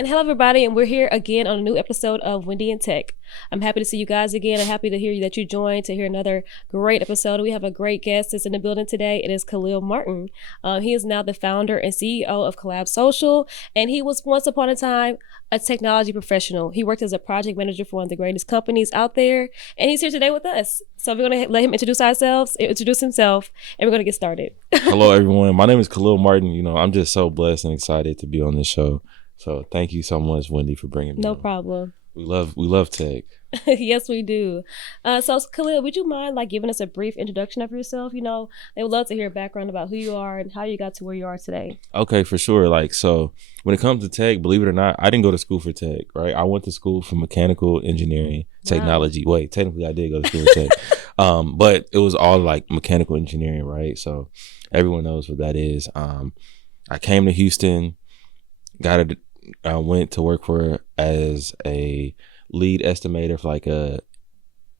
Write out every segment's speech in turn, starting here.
And hello, everybody, and we're here again on a new episode of Wendy and Tech. I'm happy to see you guys again. I'm happy to hear that you joined to hear another great episode. We have a great guest that's in the building today. It is Kahlil Martin. He is now the founder and CEO of Collab Social, and he was once upon a time a technology professional. He worked as a project manager for one of the greatest companies out there, and he's here today with us. So we're going to let him introduce himself, and we're going to get started. Hello, everyone. My name is Kahlil Martin. I'm just so blessed and excited to be on this show. So thank you so much, Wendy, for bringing me on. No problem. We love tech. Yes, we do. So Kahlil, would you mind giving us a brief introduction of yourself? They would love to hear a background about who you are and how you got to where you are today. Okay, for sure. So when it comes to tech, believe it or not, I didn't go to school for tech, right? I went to school for mechanical engineering, technology. Wow. Wait, technically I did go to school for tech. But it was all mechanical engineering, right? So everyone knows what that is. I came to Houston, I went to work as a lead estimator for a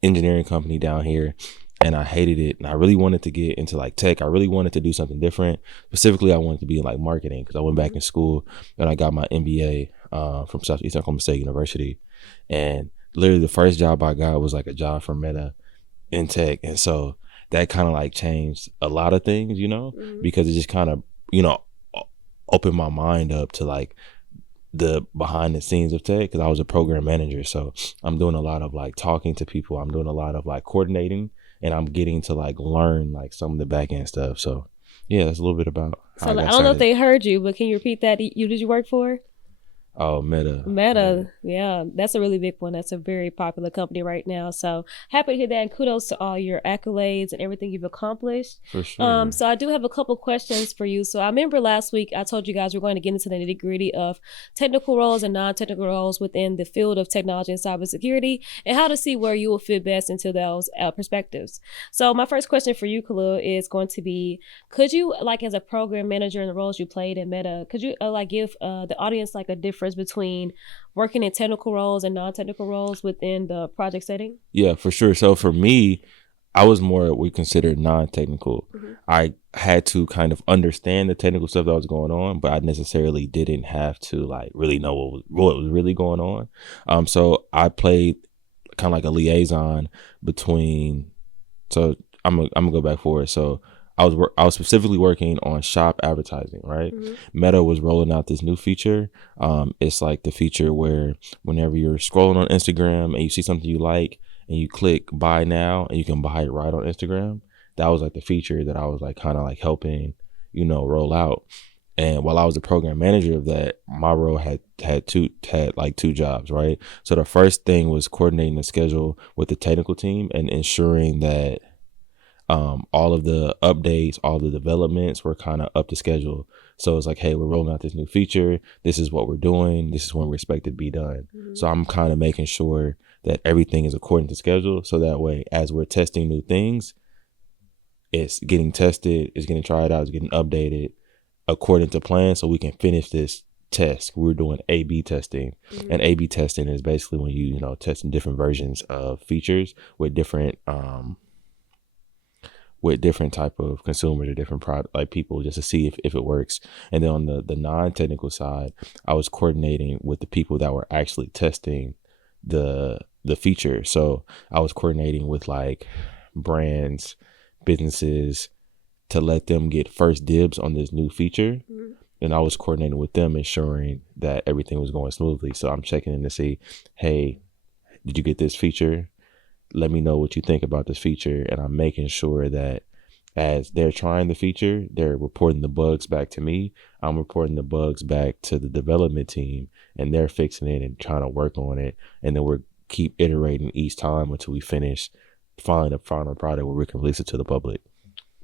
engineering company down here, and I hated it. And I really wanted to get into tech. I really wanted to do something different. Specifically, I wanted to be in marketing because I went back in school and I got my MBA from Southeastern Oklahoma State University. And literally the first job I got was a job for Meta in tech. And so that kind of changed a lot of things, because it just kind of, opened my mind up to the behind the scenes of tech, because I was a program manager. So I'm doing a lot of talking to people. I'm doing a lot of coordinating, and I'm getting to learn some of the back end stuff. So yeah, that's a little bit about how I got don't know if started. they heard you, but can you repeat that? Who did you work for? Oh, Meta. Yeah, that's a really big one. That's a very popular company right now. So happy to hear that, and kudos to all your accolades and everything you've accomplished. For sure. So I do have a couple questions for you. So I remember last week I told you guys we're going to get into the nitty gritty of technical roles and non-technical roles within the field of technology and cybersecurity, and how to see where you will fit best into those perspectives. So my first question for you, Kahlil, is going to be: could you, as a program manager in the roles you played in Meta, could you give the audience a difference between working in technical roles and non-technical roles within the project setting? Yeah, for sure. So for me, I was more what we consider non-technical. Mm-hmm. I had to kind of understand the technical stuff that was going on, but I necessarily didn't have to really know what was really going on. So I played kind of a liaison between. So I'm gonna go back forward. So I was specifically working on shop advertising, right? Mm-hmm. Meta was rolling out this new feature. It's the feature where whenever you're scrolling on Instagram and you see something you like and you click buy now and you can buy it right on Instagram. That was the feature that I was kind of helping, roll out. And while I was the program manager of that, my role had two jobs, right? So the first thing was coordinating the schedule with the technical team and ensuring that all of the updates, all the developments were kind of up to schedule. So it's hey, we're rolling out this new feature. This is what we're doing. This is when we're expected to be done. Mm-hmm. So I'm kind of making sure that everything is according to schedule. So that way, as we're testing new things, it's getting tested, it's getting tried out, it's getting updated according to plan so we can finish this test. We're doing A/B testing. Mm-hmm. And A/B testing is basically when you testing different versions of features with different type of consumers or different product people, just to see if it works. And then on the non-technical side, I was coordinating with the people that were actually testing the feature. So I was coordinating with brands, businesses, to let them get first dibs on this new feature. Mm-hmm. And I was coordinating with them, ensuring that everything was going smoothly. So I'm checking in to see, hey, did you get this feature? Let me know what you think about this feature. And I'm making sure that as they're trying the feature, they're reporting the bugs back to me. I'm reporting the bugs back to the development team, and they're fixing it and trying to work on it. And then we're keep iterating each time until we finish find a final product where we can release it to the public.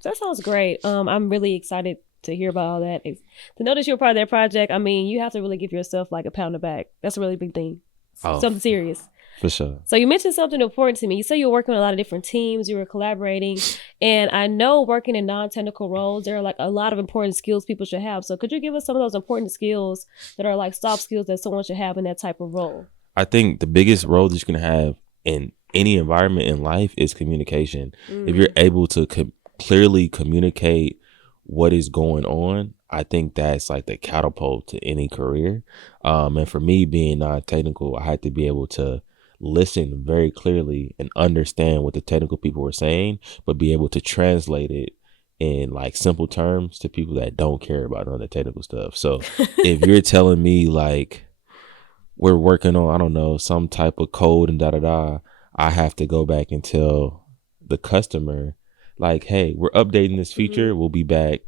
That sounds great. I'm really excited to hear about all that. To know that you're part of that project, you have to really give yourself a pat on the back. That's a really big thing. Something serious. For sure. So you mentioned something important to me. You said you were working with a lot of different teams, you were collaborating, and I know working in non-technical roles, there are a lot of important skills people should have. So could you give us some of those important skills that are soft skills that someone should have in that type of role? I think the biggest role that you can have in any environment in life is communication. Mm. If you're able to clearly communicate what is going on, I think that's like the catapult to any career. And for me being non-technical, I had to be able to listen very clearly and understand what the technical people were saying, but be able to translate it in like simple terms to people that don't care about none of the technical stuff. So if you're telling me like we're working on, I don't know, some type of code and I have to go back and tell the customer like, hey, we're updating this feature. We'll be back.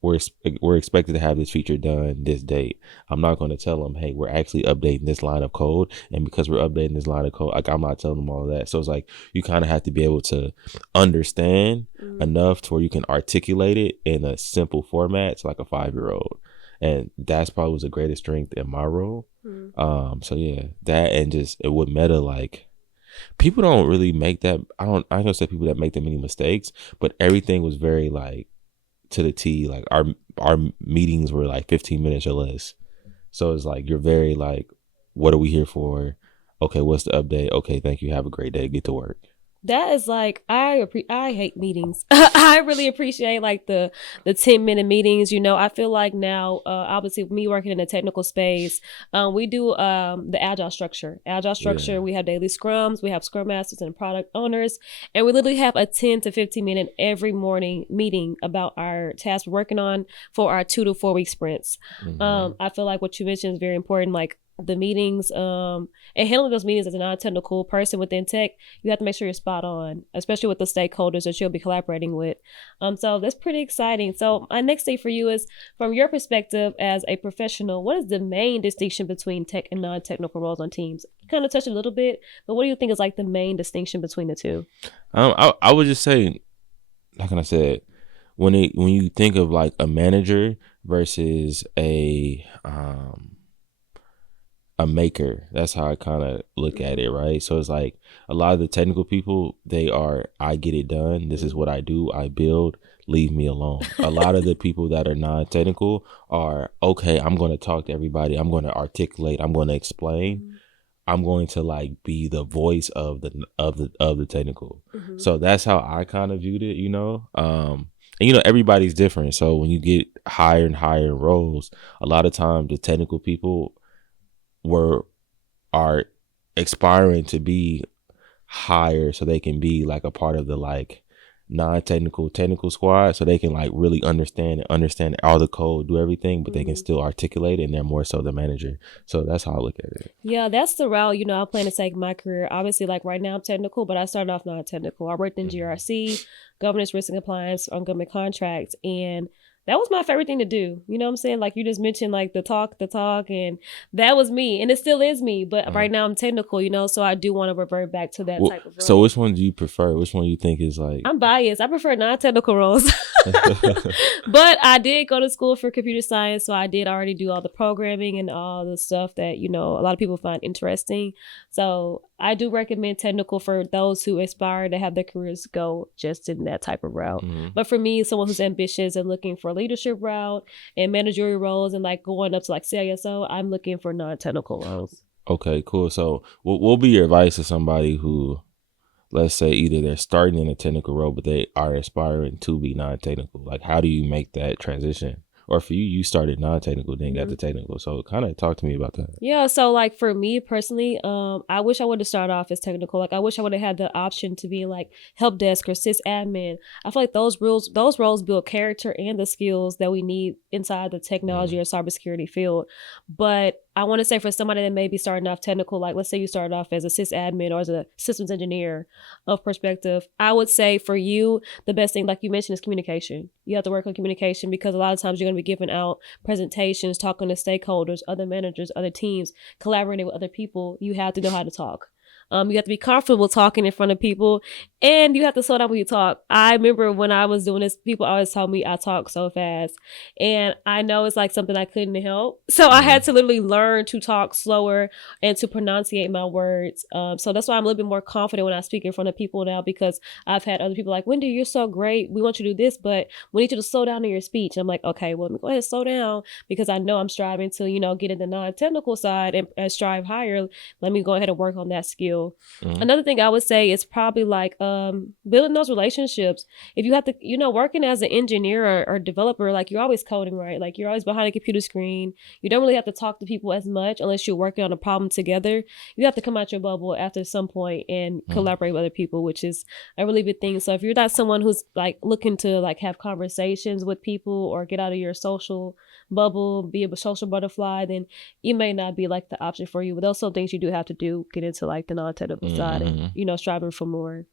We're expected to have this feature done this date. I'm not going to tell them, hey, we're actually updating this line of code. And because we're updating this line of code, like I'm not telling them all of that. So it's like you kind of have to be able to understand enough to where you can articulate it in a simple format to like a 5-year-old. And that's probably was the greatest strength in my role. So yeah, that and just it would meta like people don't really make that. I ain't gonna say people that make that many mistakes, but everything was very like to the T. Like our meetings were like 15 minutes or less. So it's like you're very like, what are we here for? Okay, what's the update? Okay, thank you. Have a great day. Get to work. That is like I hate meetings. I really appreciate like the 10-minute meetings. You know, I feel like now, obviously, me working in a technical space, we do the agile structure. Yeah. We have daily scrums, we have scrum masters and product owners, and we literally have a 10 to 15-minute every morning meeting about our tasks we're working on for our 2 to 4 week sprints. I feel like what you mentioned is very important. Like the meetings, and handling those meetings as a non-technical person within tech, you have to make sure you're spot on, especially with the stakeholders that you'll be collaborating with. So that's pretty exciting. So my next thing for you is, from your perspective as a professional, what is the main distinction between tech and non-technical roles on teams? You kind of touched a little bit, but what do you think is like the main distinction between the two? I would just say, like I said, when you think of like a manager versus a maker, that's how I kind of look at it, right? So it's like a lot of the technical people, they are, I get it done, this is what I do, I build, leave me alone. A lot of the people that are non-technical are, okay, I'm going to talk to everybody, I'm going to articulate, I'm going to explain, I'm going to like be the voice of the technical. So that's how I kind of viewed it, you know. And you know, everybody's different, so when you get higher and higher in roles, a lot of times the technical people are aspiring to be higher so they can be like a part of the like non-technical technical squad, so they can like really understand all the code, do everything, but they can still articulate, and they're more so the manager. So that's how I look at it. Yeah, that's the route, you know, I plan to take my career. Obviously, like right now I'm technical, but I started off non-technical. I worked in GRC, governance, risk and compliance on government contracts, and that was my favorite thing to do. You know what I'm saying? Like you just mentioned like the talk, and that was me, and it still is me, but right now I'm technical, you know, so I do want to revert back to that type of role. So which one do you prefer? Which one do you think is like... I'm biased. I prefer non-technical roles. But I did go to school for computer science, so I did already do all the programming and all the stuff that, you know, a lot of people find interesting. So I do recommend technical for those who aspire to have their careers go just in that type of route. But for me, someone who's ambitious and looking for a leadership route and managerial roles and like going up to like CISO, I'm looking for non-technical roles. Okay, cool. So what will be your advice to somebody who, let's say, either they're starting in a technical role, but they are aspiring to be non-technical? Like, how do you make that transition? Or for you, you started non-technical, then got the technical. So kind of talk to me about that. Yeah, so like for me personally, I wish I would have started off as technical. Like I wish I would have had the option to be like help desk or sysadmin. I feel like those roles build character and the skills that we need inside the technology or cybersecurity field. But I want to say for somebody that may be starting off technical, like let's say you started off as a sysadmin or as a systems engineer of perspective, I would say for you, the best thing, like you mentioned, is communication. You have to work on communication because a lot of times you're going to be giving out presentations, talking to stakeholders, other managers, other teams, collaborating with other people. You have to know how to talk. You have to be comfortable talking in front of people, and you have to slow down when you talk. I remember when I was doing this, people always told me I talk so fast, and I know it's like something I couldn't help. So I had to literally learn to talk slower and to pronunciate my words. So that's why I'm a little bit more confident when I speak in front of people now, because I've had other people like, Wendy, you're so great. We want you to do this, but we need you to slow down in your speech. And I'm like, okay, well, let me go ahead and slow down because I know I'm striving to, you know, get in the non-technical side and strive higher. Let me go ahead and work on that skill. feel. Mhm. Another thing I would say is probably like building those relationships. If you have to, working as an engineer or developer, like you're always coding, right? Like you're always behind a computer screen. You don't really have to talk to people as much unless you're working on a problem together. You have to come out your bubble after some point and collaborate with other people, which is a really big thing. So if you're not someone who's like looking to like have conversations with people or get out of your social bubble, be a social butterfly, then it may not be like the option for you. But those are some things you do have to do, get into like the non-technical side and, striving for more.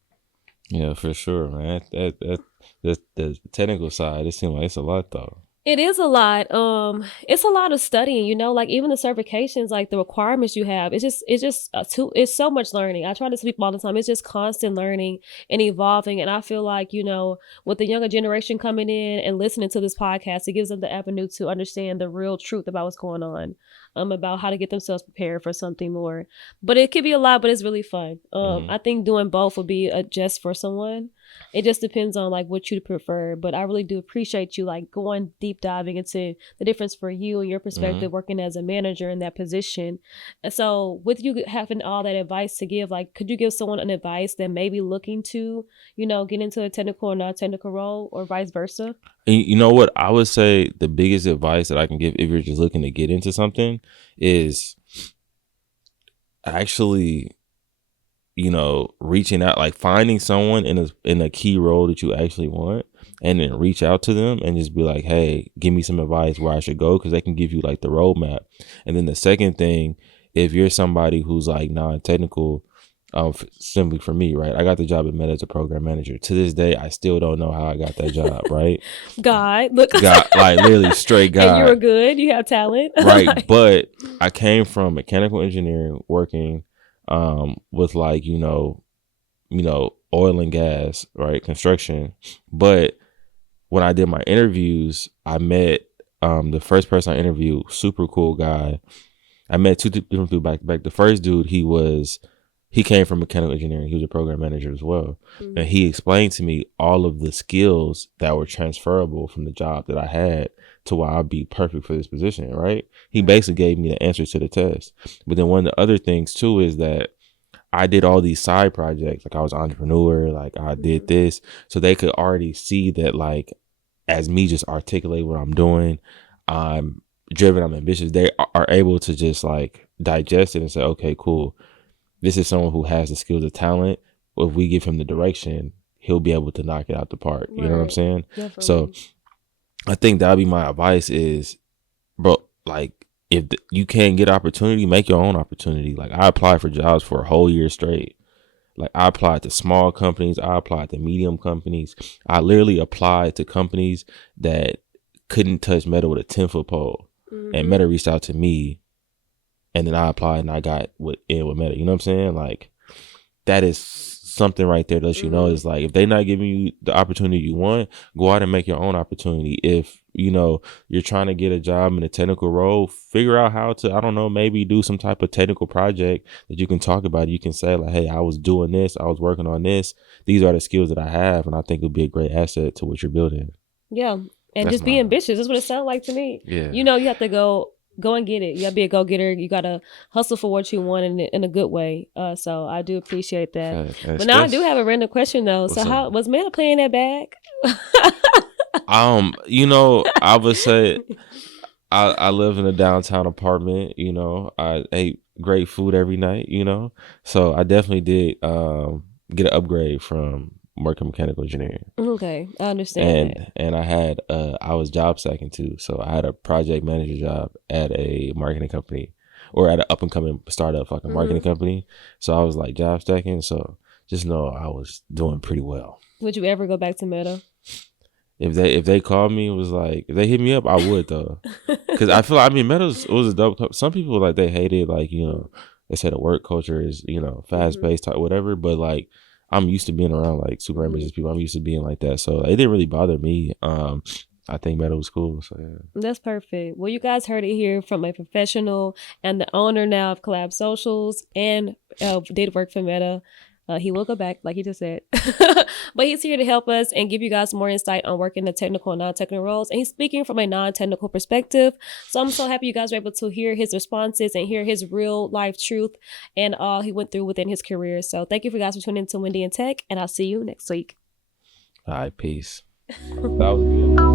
Yeah, for sure, man. The technical side, it seems like it's a lot though. It is a lot. It's a lot of studying, like even the certifications, like the requirements you have. It's so much learning. I try to tell people all the time. It's just constant learning and evolving. And I feel like, with the younger generation coming in and listening to this podcast, it gives them the avenue to understand the real truth about what's going on, about how to get themselves prepared for something more. But it could be a lot, but it's really fun. I think doing both would be a just for someone. It just depends on like what you prefer, but I really do appreciate you like going deep diving into the difference for you and your perspective working as a manager in that position. And so with you having all that advice to give, like could you give someone an advice that may be looking to, get into a technical or non-technical role or vice versa? And you know what? I would say the biggest advice that I can give if you're just looking to get into something is actually reaching out, like finding someone in a key role that you actually want, and then reach out to them and just be like, hey, give me some advice where I should go, because they can give you like the roadmap. And then the second thing, if you're somebody who's like non-technical, simply for me, right? I got the job at Meta as a program manager. To this day, I still don't know how I got that job, right? God, look. God, like literally straight God. And you were good. You have talent. Right. But I came from mechanical engineering, working with like, oil and gas, right? Construction. But when I did my interviews, I met the first person I interviewed, super cool guy. I met two different people back to back. The first dude, he came from mechanical engineering. He was a program manager as well. And he explained to me all of the skills that were transferable from the job that I had to why I'd be perfect for this position, right? He basically gave me the answers to the test. But then one of the other things too is that I did all these side projects. Like I was an entrepreneur, like I did this. So they could already see that like, as me just articulate what I'm doing, I'm driven, I'm ambitious. They are able to just like digest it and say, okay, cool. This is someone who has the skills, the talent. If we give him the direction, he'll be able to knock it out the park. You know what I'm saying? Definitely. So I think that'd be my advice is, bro, like if you can't get opportunity, make your own opportunity. Like I applied for jobs for a whole year straight. Like I applied to small companies. I applied to medium companies. I literally applied to companies that couldn't touch Meta with a 10-foot pole. And Meta reached out to me, and then I applied and I got in with Meta. You know what I'm saying? Like that is something right there that lets you know is like, if they're not giving you the opportunity you want, go out and make your own opportunity. If you're trying to get a job in a technical role, figure out how to, I don't know, maybe do some type of technical project that you can talk about. You can say like, hey, I was doing this, I was working on this, these are the skills that I have, and I think it'll be a great asset to what you're building. Yeah. And that's just be ambitious. That's what it sounds like to me. Yeah. You have to go and get it. You gotta be a go-getter. You gotta hustle for what you want in a good way. So I do appreciate that. But now I do have a random question though. So how was Meta playing that back? I would say I live in a downtown apartment. I ate great food every night. So I definitely did get an upgrade from working mechanical engineering. Okay, I understand. And I had I was job stacking too. So I had a project manager job at a marketing company, or at an up and coming startup like a marketing company. So I was like job stacking. So just know I was doing pretty well. Would you ever go back to Meta? If they called me, it was like, if they hit me up, I would though, because I feel like, Meta was a dope. Some people like they hate it, like they say the work culture is fast paced type whatever, but like I'm used to being around like super ambitious people. I'm used to being like that, so it didn't really bother me. I think Meta was cool. So yeah, that's perfect. Well, you guys heard it here from a professional and the owner now of Collab Socials and did work for Meta. He will go back, like he just said. But he's here to help us and give you guys more insight on working the technical and non-technical roles. And he's speaking from a non-technical perspective. So I'm so happy you guys were able to hear his responses and hear his real life truth and all he went through within his career. So thank you for guys for tuning into Wendy and Tech, and I'll see you next week. All right, peace. That was good.